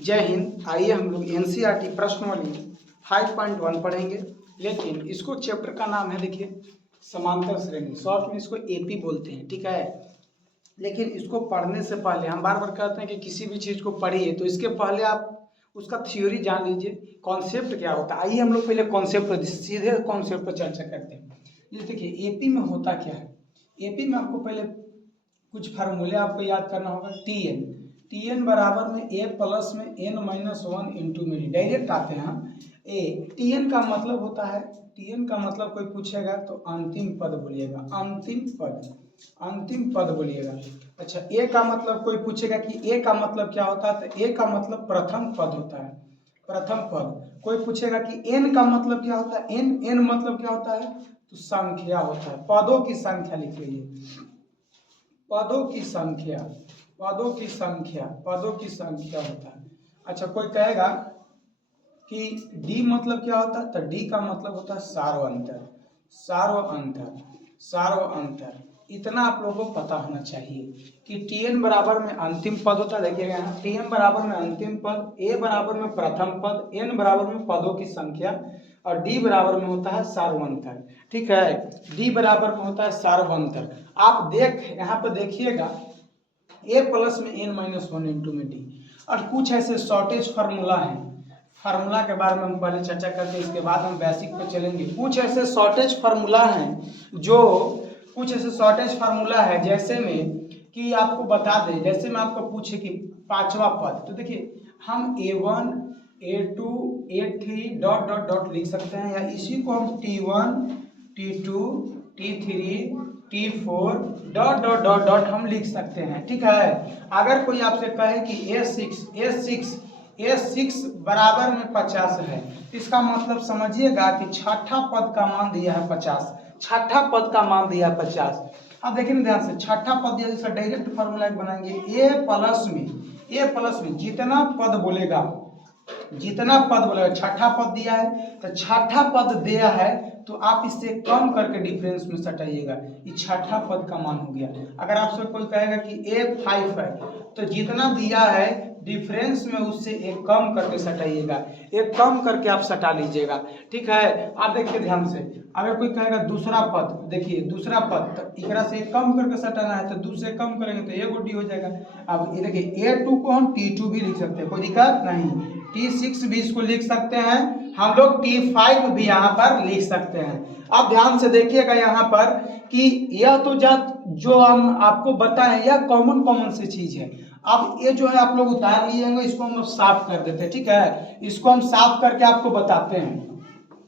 जय हिंद। आइए हम लोग एनसीईआरटी प्रश्नावली 5.1 पढ़ेंगे, लेकिन इसको चैप्टर का नाम है, देखिए, समांतर श्रेणी, शॉर्ट में इसको एपी बोलते हैं, ठीक है। लेकिन इसको पढ़ने से पहले हम बार बार कहते हैं कि किसी भी चीज़ को पढ़िए तो इसके पहले आप उसका थ्योरी जान लीजिए, कॉन्सेप्ट क्या होता है। आइए हम लोग पहले कॉन्सेप्ट पर, सीधे कॉन्सेप्ट पर चर्चा करते हैं। ये देखिए एपी में होता क्या है। एपी में आपको पहले कुछ फार्मूले आपको याद करना होगा। टी एन बराबर में ए प्लस में एन माइनस वन इंटू में डायरेक्ट आते हैं हम। ए टी एन का मतलब होता है, टी एन का मतलब कोई पूछेगा तो अंतिम पद बोलिएगा, अंतिम पद बोलिएगा। अच्छा, ए का मतलब कोई पूछेगा कि ए का मतलब क्या होता है, तो ए का मतलब प्रथम पद होता है, प्रथम पद। कोई पूछेगा कि एन का मतलब क्या होता है, एन मतलब क्या होता है, तो संख्या होता है, पदों की संख्या लिख लीजिए, पदों की संख्या, पदों की संख्या, पदों की संख्या होता है। अच्छा, कोई कहेगा कि डी मतलब क्या होता है, तो डी का मतलब होता है सार्वअंतर, सार्वअंतर, सार्वअंतर। इतना आप लोगों को पता होना चाहिए कि टी एन बराबर में अंतिम पद होता है। देखिएगा यहाँ टी एन बराबर में अंतिम पद, ए बराबर में प्रथम पद, एन बराबर में पदों की संख्या, और डी बराबर में होता है सार्वअंतर, ठीक है। डी बराबर में होता है सार्वअंतर। आप यहाँ पे देखिएगा ए प्लस में एन माइनस वन इंटू में डी। और कुछ ऐसे शॉर्टेज फार्मूला है, फार्मूला के बारे में हम पहले चर्चा करते हैं, इसके बाद हम बेसिक पे चलेंगे। कुछ ऐसे शॉर्टेज फार्मूला हैं जो, कुछ ऐसे शॉर्टेज फार्मूला है जैसे में कि आपको बता दें, जैसे मैं आपको पूछे कि पांचवा पद, तो देखिए हम A1 A2 A3 dot dot dot लिख सकते हैं, या इसी को हम T1 T2 T3 T4 dot dot dot dot हम लिख सकते हैं, ठीक है। अगर कोई आपसे कहे कि A6 बराबर में 50 है, इसका मतलब समझिएगा कि छठा पद का मान दिया है 50, छठा पद का मान दिया है 50। अब देखिए ना ध्यान से, छठा पद दिया, इसका डायरेक्ट फार्मूला बनाएंगे, ए प्लस में जितना पद बोलेगा, जितना पद बोलेगा, छठा पद दिया है तो छठा पद दिया है तो आप इससे कम करके डिफरेंस में सटाइएगा, ये छठा पद का मान हो गया। अगर आपसे कोई कहेगा कि A5 है तो जितना दिया है डिफरेंस में उससे एक कम करके सटाइएगा, एक कम करके आप सटा लीजिएगा, ठीक है। आप देखिए ध्यान से, अगर कोई कहेगा दूसरा पद, देखिए दूसरा पद, तो एकरा से एक कम करके सटाना है तो दो से कम करेंगे तो एक डी हो जाएगा। अब ये देखिए A2 को हम T2 भी लिख सकते हैं, कोई दिक्कत नहीं। T6 भी इसको लिख सकते हैं हम लोग, T5 भी यहाँ पर लिख सकते हैं। अब ध्यान से देखिएगा यहाँ पर कि यह तो जो हम आपको बताएं यह कॉमन सी चीज है। अब ये जो है आप लोग उतार लिएंगे, इसको हम साफ कर देते हैं, ठीक है। इसको हम साफ करके आपको बताते हैं।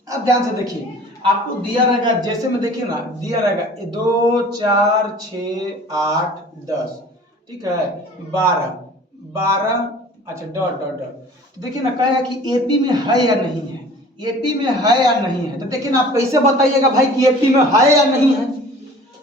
अब ध्यान से देखिए, आपको दिया रहेगा, जैसे में देखिए ना, दिया रहेगा 2 4 6 8 10, ठीक है, 12, अच्छा डॉट डॉट डॉट। तो देखिए ना, कहेगा कि एपी में है या नहीं है, एपी में है या नहीं है। तो देखिए ना, आप कैसे बताइएगा भाई कि एपी में है या नहीं है।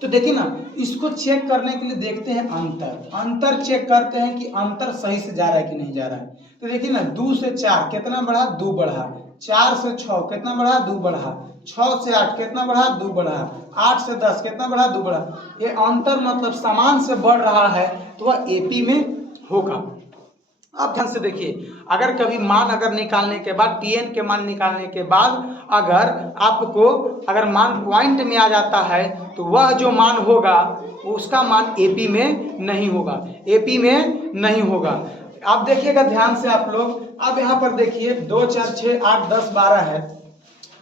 तो देखिए ना, इसको चेक करने के लिए देखते हैं अंतर चेक करते हैं कि अंतर सही से जा रहा है कि नहीं जा रहा है। तो देखिए ना, 2 से 4 कितना बढ़ा, 2 बढ़ा, 4 से 6 कितना बढ़ा, 2 बढ़ा, 6 से 8 कितना बढ़ा, 2 बढ़ा, 8 से 10 कितना बढ़ा, 2 बढ़ा। ये अंतर मतलब समान से बढ़ रहा है तो वह एपी में होगा। अब ध्यान से देखिए, अगर कभी मान अगर निकालने के बाद, टीएन के मान निकालने के बाद अगर आपको अगर मान पॉइंट में आ जाता है तो वह जो मान होगा उसका मान एपी में नहीं होगा, एपी में नहीं होगा। आप देखिएगा ध्यान से आप लोग, अब यहाँ पर देखिए 2 4 6 8 10 12 है।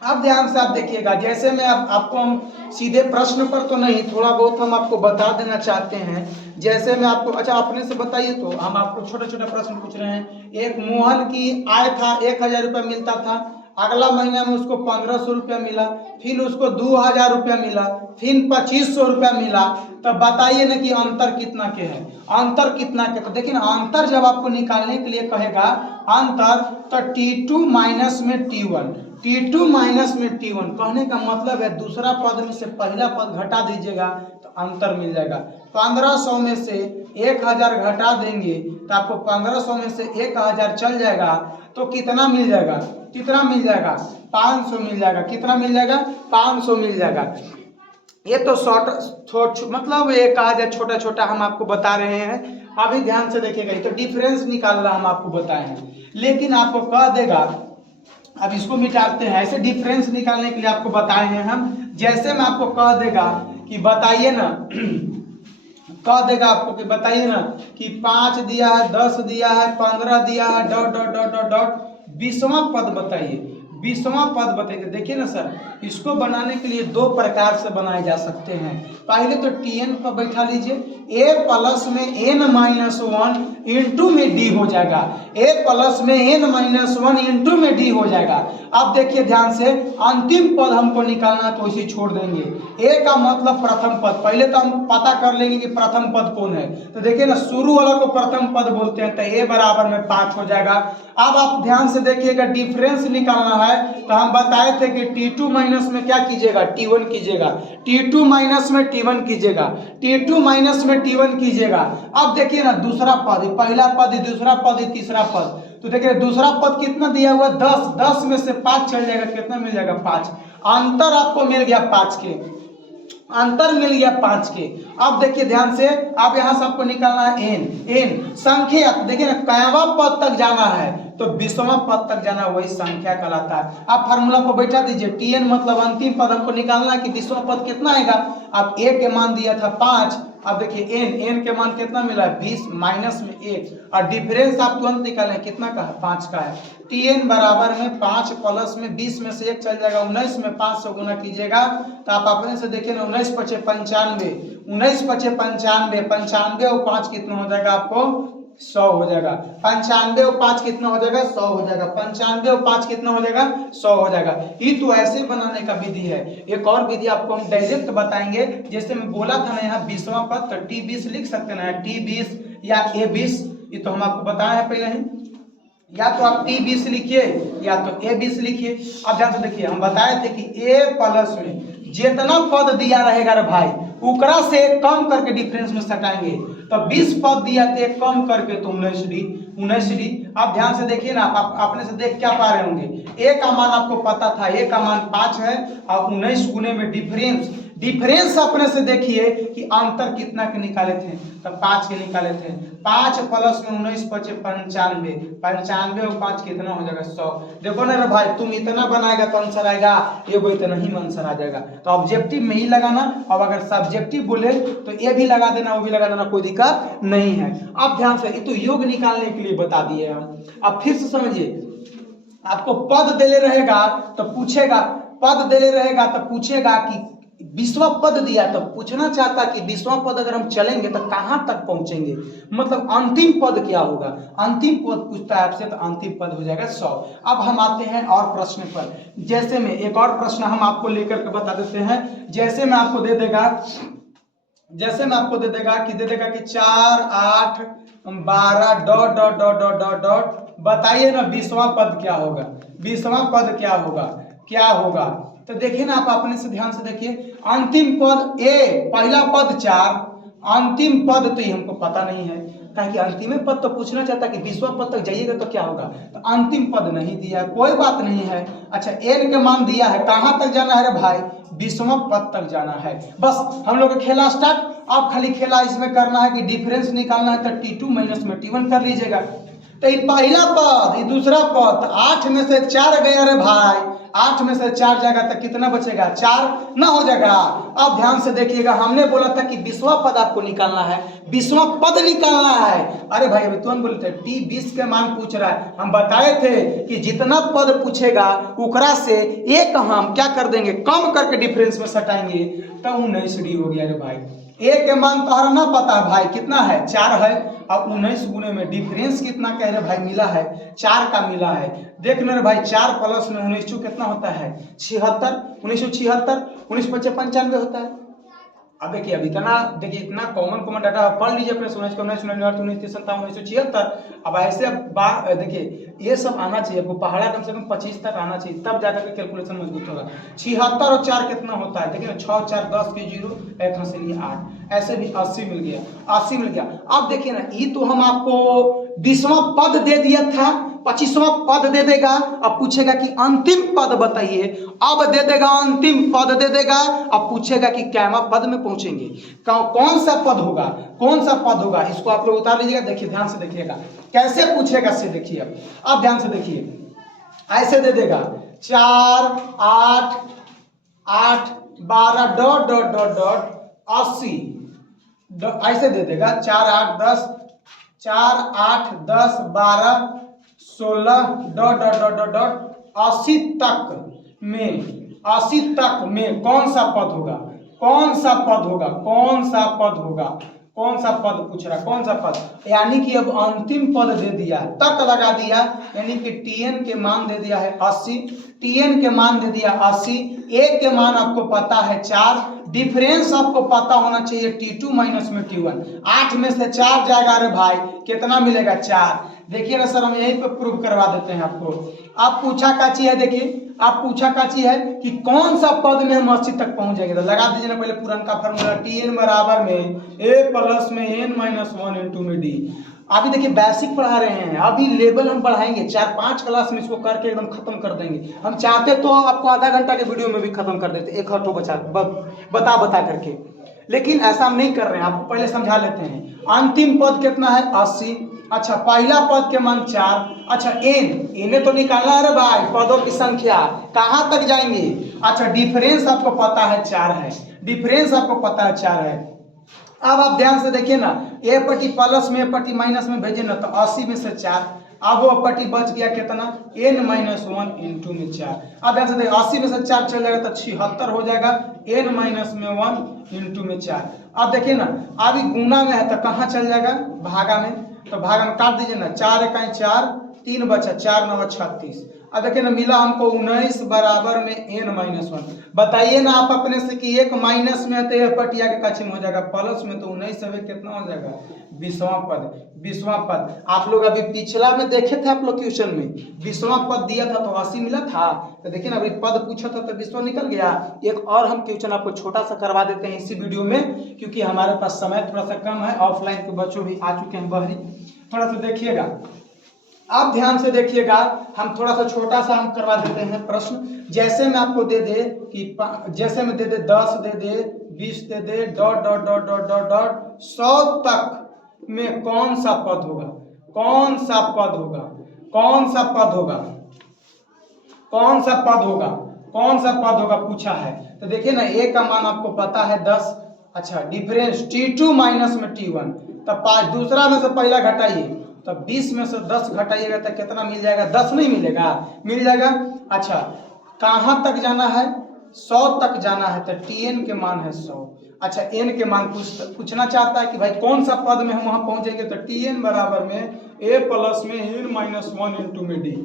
अब ध्यान से आप देखिएगा, जैसे मैं आपको हम सीधे प्रश्न पर तो नहीं, थोड़ा बहुत हम आपको बता देना चाहते हैं। जैसे मैं आपको, अच्छा अपने से बताइए, तो हम आपको छोटा छोटा प्रश्न पूछ रहे हैं। एक मोहन की आय था 1000 रुपया मिलता था, अगला महीना में उसको 1500 रुपया मिला, फिर उसको 2000 रुपया मिला, फिर 2500 रुपया मिला। तो बताइए ना कि अंतर कितना के है, अंतर कितना के। तो देखिए ना, अंतर जब आपको निकालने के लिए कहेगा अंतर, तो T2 माइनस में T1, T2 माइनस में T1 कहने का मतलब है दूसरा पद में से पहला पद घटा दीजिएगा तो अंतर मिल जाएगा। 1500 में से 1000 घटा देंगे तो आपको 1500 में से 1000 चल जाएगा तो कितना मिल जाएगा, कितना मिल जाएगा, 500 मिल जाएगा। कितना मिल जाएगा, 500 मिल जाएगा। ये तो शॉर्ट मतलब एक कहा जाए छोटा छोटा हम आपको बता रहे हैं, अभी ध्यान से देखिएगा, तो डिफरेंस निकालना हम आपको बताए हैं, लेकिन आपको कह देगा, अब इसको मिटाते हैं, ऐसे डिफरेंस निकालने के लिए आपको बताए हैं हम। जैसे में आपको कह देगा कि बताइए ना, कह देगा आपको कि बताइए ना कि 5 दिया है, 10 दिया है, 15 दिया है, dot dot dot dot dot 20वां पद बताइए, 20वां पद बताइए। देखिए ना सर, इसको बनाने के लिए दो प्रकार से बनाए जा सकते हैं। पहले तो Tn पर बैठा लीजिए, a प्लस में n-1 इंटू में d हो जाएगा, a प्लस में n-1 इंटू में d हो जाएगा। अब देखिए ध्यान से, अंतिम पद हमको निकालना है तो इसे छोड़ देंगे। a का मतलब प्रथम पद, पहले तो हम पता कर लेंगे कि प्रथम पद कौन है। तो देखिए ना, शुरू वाला को प्रथम पद बोलते हैं, तो a बराबर में 5 हो जाएगा। अब आप ध्यान से देखिएगा, डिफरेंस निकालना है तो हम बताए थे कि T2 माइनस में क्या कीजिएगा, T1 कीजिएगा, T2 माइनस में T1 कीजिएगा, T2 माइनस में T1 कीजिएगा। अब देखिए ना, दूसरा पद, पहला पद, दूसरा पद, तीसरा पद, तो देखिए दूसरा पद कितना दिया हुआ, 10, 10 में से 5 चल जाएगा, कितना मिल जाएगा, 5। अंतर आपको मिल गया 5 के, अंतर मिल गया 5 के। अब देखिए ध्यान से, अब यहां से आपको निकालना है n संख्या। देखिए ना, कयवां पद तक जाना है तो 20वां पद तक जाना, वही संख्या कहलाता है। आप फार्मूला को बैठा दीजिए, Tn मतलब अंतिम पद हमको निकालना है कि 20वां पद कितना आएगा। अब a के मान दिया था 5, अब देखिए n के मान कितना मिला, 20 माइनस में 1, और डिफरेंस आप तुरंत निकालें, कितना का है, 5 का है। Tn बराबर में 5 प्लस में 20 में से 1 चल जाएगा, 19 में 5 से गुना कीजिएगा तो आप अपने से देखिए ना, 19 पचे 95, 19 पचे 95, 95 और 5 कितना हो जाएगा आपको, 100 हो जाएगा। 95 और 5 कितना हो जाएगा, 100 हो जाएगा। 95 और 5 कितना हो जाएगा, 100 हो जाएगा। ये तो ऐसे बनाने का विधि है। एक और विधि आपको हम डायरेक्ट बताएंगे, जैसे मैं बोला था ना, यहाँ 20वां पद, तो T20 लिख सकते हैं ना, T20 या A20, ये तो हम आपको बताए हैं पहले ही। या तो आप T20 लिखिए या तो A20 लिखिए। अब ध्यान से देखिए, हम बताए थे कि A प्लस में जितना पद दिया रहेगा रे भाई, उकरा से कम करके डिफरेंस में सटाएंगे। तो 20 पद दिया थे, कम करके तो 19D। आप ध्यान से देखिए ना, आप अपने से देख क्या पा रहे होंगे, A का मान आपको पता था, A का मान 5 है, और 19 गुने में डिफरेंस अपने से देखिए कि अंतर कितना के निकाले थे, तो 5 के निकाले थे। 5 प्लस में 19 पचे 95, 95 और 5 कितना हो जाएगा, 100। देखो ना रे भाई, तुम इतना बनाएगा तो आंसर आएगा, एगो इतना ही आंसर आ जाएगा। तो ऑब्जेक्टिव में ही लगाना, और अगर सब्जेक्टिव बोले तो ये भी लगा देना, वो भी लगा देना, कोई दिक्कत नहीं है। अब ध्यान से, ये तो योग निकालने के लिए बता दिए हम। अब फिर से समझिए, आपको पद देले रहेगा तो पूछेगा, पद देले रहेगा तो पूछेगा कि 20वां पद दिया, तो पूछना चाहता कि 20वां पद अगर हम चलेंगे तो कहां तक पहुंचेंगे, मतलब अंतिम पद क्या होगा। अंतिम पद पूछता है आपसे, तो अंतिम पद हो जाएगा 100। अब हम आते हैं और प्रश्न पर। जैसे में एक और प्रश्न हम आपको लेकर के बता देते हैं। जैसे में आपको दे देगा, कि 4, 8, 12 dot dot dot dot dot dot, बताइए ना 20वां पद क्या होगा, 20वां पद क्या होगा। तो देखिए ना, आप अपने से ध्यान से देखिए, अंतिम पद A, पहला पद 4, अंतिम पद तो ये हमको पता नहीं है, ताकि अंतिम पद तो पूछना चाहता कि 20वां पद तक जाइएगा तो क्या होगा, तो अंतिम पद नहीं दिया, कोई बात नहीं है। अच्छा, n के मान दिया है, कहां तक जाना है रे भाई, 20वां पद तक जाना है। बस हम लोग का खेला स्टार्ट। अब खाली खेला इसमें करना है कि डिफरेंस निकालना है, तो T2 माइनस में T1 कर लीजिएगा। तो ये पहला पद, ये दूसरा पद, 8 में से 4 गया रे भाई, 8 में से 4 जाएगा तो कितना बचेगा, 4 ना हो जाएगा। अब ध्यान से देखिएगा, हमने बोला था कि 20वां पद आपको निकालना है, 20वां पद निकालना है। अरे भाई, अभी तुरंत बोले थे T20 के मान पूछ रहा है। हम बताए थे कि जितना पद पूछेगा उकरा से एक हम क्या कर देंगे, कम करके डिफरेंस में सटाएंगे, तो 19D हो गया रे भाई। A के मान तो ना पता है भाई, कितना है, 4 है, अब 19 गुने में डिफरेंस कितना कह रहे भाई, मिला है 4 का मिला है। देख ले भाई, 4 प्लस में 19 कितना होता है, 76, 1976, 19 पचे 95 होता है। अब देखिए, अब इतना कॉमन डाटा पढ़ लीजिए अपने, 19 1976। अब ऐसे बार देखिए, ये सब आना चाहिए आपको, पहाड़ा कम से कम 25 तक आना चाहिए, तब जाकर के कैलकुलेशन मजबूत होगा। 76 और 4 कितना होता है, देखिए 6 4 10 के 0, एक से लिए 8, ऐसे भी 80 मिल गया, 80 मिल गया। अब देखिए ना, ये तो हम आपको 20वां पद दे दिया था, 25वां पद दे देगा, अब पूछेगा कि अंतिम पद बताइए, अब दे देगा अंतिम पद दे देगा, अब पूछेगा कि कैमा पद में पहुंचेंगे, कौन सा पद होगा, कौन सा पद होगा, इसको आप लोग उतार लीजिएगा। देखिए ध्यान से देखिएगा कैसे पूछेगा से, देखिए अब ध्यान से देखिए, ऐसे दे देगा 4 8 8 12 डॉट डॉट डॉट डॉट 80, ऐसे दे देगा 4 8 10 4 8 10 12 16 dot dot dot dot dot 80 तक में, 80 तक में कौन सा पद होगा, कौन सा पद होगा, कौन सा पद होगा, कौन सा पद पूछ रहा, कौन सा पद, यानी कि अब अंतिम पद दे दिया, तक लगा दिया, यानी कि tn के मान दे दिया है 80, tn के मान दे दिया 80, a के मान आपको पता है 4, डिफरेंस आपको पता होना चाहिए t2 माइनस में t1, 8 में से 4 जाएगा, अरे भाई कितना मिलेगा 4। देखिए ना सर हम यहीं पे प्रूव करवा देते हैं आपको। आप पूछा का चीज है, देखिए आप पूछा का चीज है कि कौन सा पद में हम 80 तक पहुंच जाएंगे, तो लगा दीजिए ना पहले पुराना फार्मूला, tn बराबर में a प्लस में n माइनस 1 इंटू में d। अभी देखिए बेसिक पढ़ा रहे हैं, अभी लेवल हम बढ़ाएंगे, 4-5 क्लास में इसको करके एकदम खत्म कर देंगे। हम चाहते तो आपको आधा घंटा के वीडियो में भी खत्म कर देते, एक हटो बता करके, लेकिन ऐसा हम नहीं कर रहे हैं, आपको पहले समझा लेते हैं। अंतिम पद कितना है 80, अच्छा पहला पद के मान 4, अच्छा n तो निकालना है भाई, पदों की संख्या कहाँ तक जाएंगे, अच्छा डिफरेंस आपको पता है 4 है, डिफरेंस आपको पता है 4 है। अब आप ध्यान से देखिए ना, ए पट्टी प्लस में, ए पट्टी माइनस में भेजे ना, तो 80 में से 4, अब वो पट्टी बच गया कितना n माइनस 1 इंटू में 4। अब ध्यान से देखिए 80 में से 4 चल जाएगा तो 76 हो जाएगा, n माइनस में 1 इंटू में 4। अब देखिए ना अभी गुना में है तो कहाँ चल जाएगा, भागा में, तो भागा में काट दीजिए ना, 4 इकाई 4, 3 बचा, 4 9 36। अब देखिए ना मिला हमको 19 बराबर में n माइनस 1। बताइए ना आप अपने से कि एक माइनस में तो यह पटिया के कच्चे में हो जाएगा, प्लस में तो 19 से कितना हो जाएगा 20वां पद, 20वां पद। आप लोग अभी पिछला में देखे थे, आप लोग क्वेश्चन में 20वां पद दिया था तो 80 मिला था, तो देखिए ना अभी पद पूछा था तो 20वां निकल गया। एक और हम क्वेश्चन आपको छोटा सा करवा देते हैं इसी वीडियो में, क्योंकि हमारे पास समय थोड़ा सा कम है, ऑफलाइन के बच्चों भी आ चुके हैं बहरी, थोड़ा सा देखिएगा, आप ध्यान से देखिएगा। हम थोड़ा सा छोटा सा हम करवा देते हैं प्रश्न, जैसे मैं आपको दे दे कि जैसे में दे दे 10 दे दे 20 दे दे dot dot dot dot dot dot 100 तक में कौन सा पद होगा, कौन सा पद होगा, कौन सा पद होगा, कौन सा पद होगा, कौन सा पद होगा पूछा है। तो देखिए ना a का मान आपको पता है 10, अच्छा डिफरेंस t2 माइनस में t1, तब 5 दूसरा में से पहला घटाइए, तब 20 में से 10 घटाइएगा तो कितना मिल जाएगा, 10 नहीं मिलेगा, मिल जाएगा। अच्छा कहाँ तक जाना है, 100 तक जाना है, तो tn के मान है 100। अच्छा n के मान पूछना चाहता है कि भाई कौन सा पद में हम वहां पहुंचेंगे, तो tn बराबर में a प्लस में n माइनस 1 इंटू में d।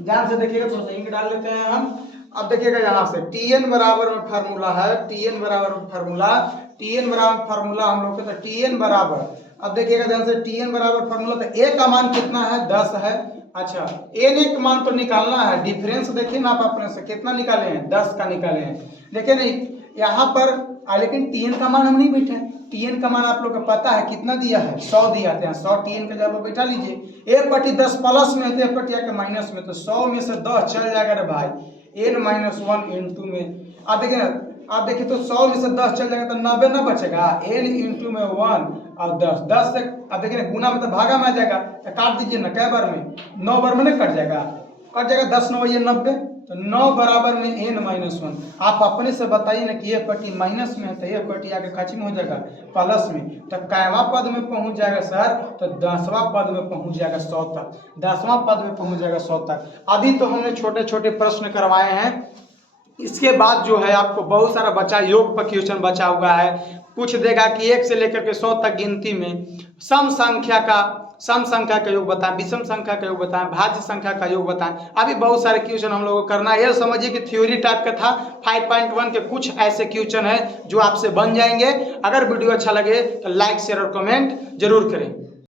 ध्यान से देखिएगा, थोड़ा सा इंक डाल लेते हैं हम। अब देखिएगा यहाँ से tn बराबर में फार्मूला है, tn बराबर में फार्मूला, tn बराबर फार्मूला हम लोग के, तो tn बराबर, अब देखिएगा ध्यान से tn बराबर फार्मूला, तो a का मान कितना है 10 है, अच्छा n का मान तो निकालना है, डिफरेंस देखिए ना आप अपने से कितना निकाले हैं, 10 का निकाले हैं, देखिए नहीं यहाँ पर, लेकिन tn का मान हम नहीं बैठे, tn का मान आप लोग को पता है कितना दिया है 100 दिया था, 100 tn का जब बैठा लीजिए, एक पट्टी 10 प्लस में है, एक पट्टी आके माइनस में, तो 100 में से 10 चल जाएगा रे भाई n माइनस 1 इंटू में। आप देखिए ना, आप देखिए तो 100 में से 10 चल जाएगा तो 90 ना बचेगा, n इंटू में 1 और 10 से, अब देखिए ना गुना में तो भागा में आ जाएगा, तो काट दीजिए ना, कै बार में 9 बार में नहीं कट जाएगा, 10 9 ये 90, तो 9 बराबर में n माइनस 1। आप अपने से बताइए ना कि ये पट्टी माइनस में है तो ये पट्टी आगे खाची में हो जाएगा प्लस में, तो कैवा पद में पहुंच जाएगा सर, तो 10वां पद में पहुंच जाएगा 100 तक, 10वां पद में पहुंच जाएगा 100 तक। अभी तो हमने छोटे छोटे प्रश्न करवाए हैं, इसके बाद जो है आपको बहुत सारा बचा, योग पर क्वेश्चन बचा हुआ है, पूछ देगा कि 1 से लेकर के 100 तक गिनती में सम संख्या का योग बताएं, विषम संख्या का योग बताएं, भाज्य संख्या का योग बताएं। अभी बहुत सारे क्वेश्चन हम लोगों को करना है, ये समझिए कि थ्योरी टाइप का था, 5.1 के कुछ ऐसे क्वेश्चन है जो आपसे बन जाएंगे। अगर वीडियो अच्छा लगे तो लाइक शेयर और कमेंट जरूर करें।